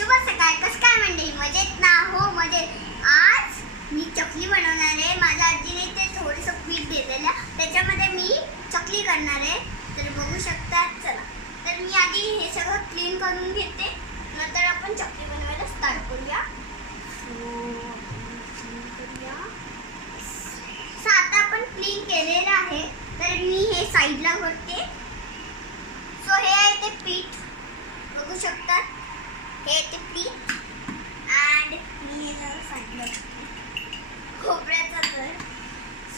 शुभ सकाळ. कसं काय मंडळी, मजेत ना? हो मजेत. आज मी चकली बनवणार आहे. माझ्या आजीने ते थोडंसं पीठ दिलेलं, त्याच्यामध्ये मी चकली करणार आहे. तर बघू शकता. चला, तर मी आधी हे सगळं क्लीन करून घेते, नंतर आपण चकली बनवायला स्टार्ट करूया. आता आपण क्लीन केलेलं आहे, तर मी हे साईडला करते. सो हे आहे ते पीठ, बघू शकतात. हे ते पीठ अँड मी हे सगळं साईडला करते खोबऱ्याचं तर.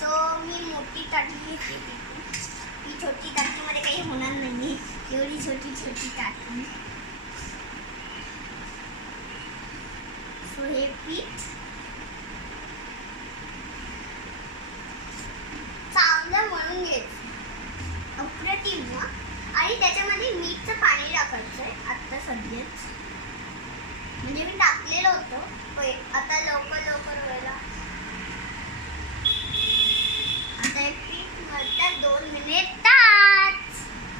सो मी मोठी ताटली घेते. ही छोटी ताटलीमध्ये काही होणार नाही, एवढी छोटी छोटी ताटली. सो हे पीठ चांगलं मळून घ्यायचं, अप्रतिम ना. आणि त्याच्यामध्ये मीठचं पाणी टाकायचं आहे आत्ता सध्याच, म्हणजे मी टाकलेलं होतं आता लवकर व्हायला. आता हे पीठ मळतात 2 मिनिटात.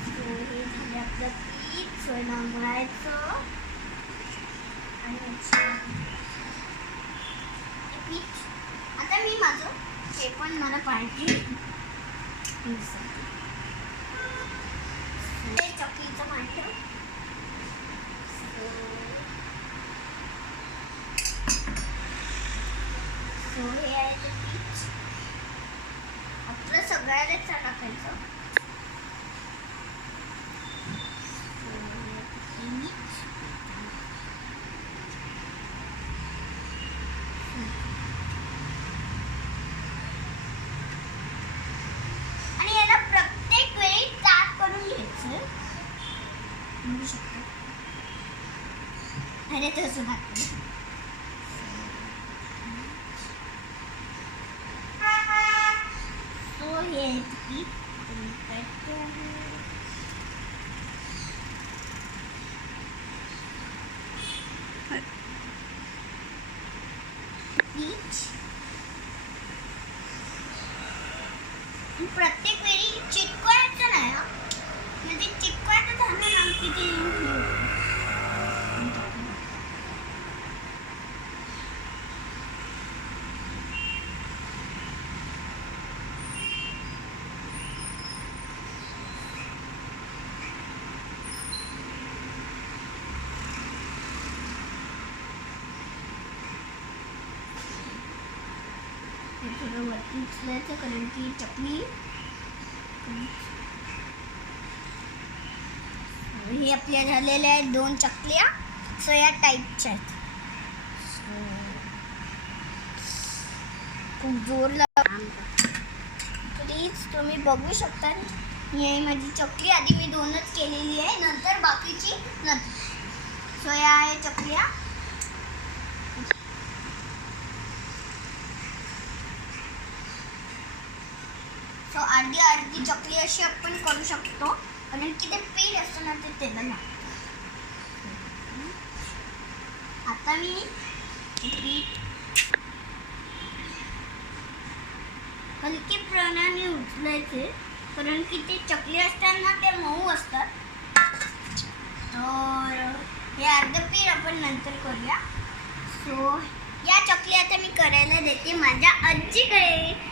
हे झालं आपलं पीठ. सोयना मळायचं आणि पीठ. आता मी माझं हे पण मला पाहिजे चकलीचं मांडलं. सो हे आहे ते पीठ आपलं सगळ्यालाच टाकायचं. आणि याला प्रत्येक वेळी ताट करून घ्यायचं. बघू शकतो. अरे तसं घातलं. सो हे पीठ प्रत्येक वेळी चिटकवायचं नाही, म्हणजे चिटकवायचं झालं ना किती थोडं वरती उचलायचं, कारण की चकली हे आपल्या झालेल्या आहेत 2 चकल्या. सो या टाईपच्या आहेत. खूप जोर प्लीज तुम्ही बघू शकता. ही माझी चकली. आधी मी 2च केलेली आहे, नंतर बाकीची नंतर. सो या आहे चकल्या. सो अर्धी चकली अशी आपण करू शकतो, कारण की ते पीठ असतं ना, ते तेल लागतं. आता मी पीठ हलकेपणाने उचलायचे, कारण की ते चकली असताना ते मऊ असतात. तर हे अर्ध पीठ आपण नंतर करूया. सो या चकली आता मी करायला देते माझ्या आजीकडे.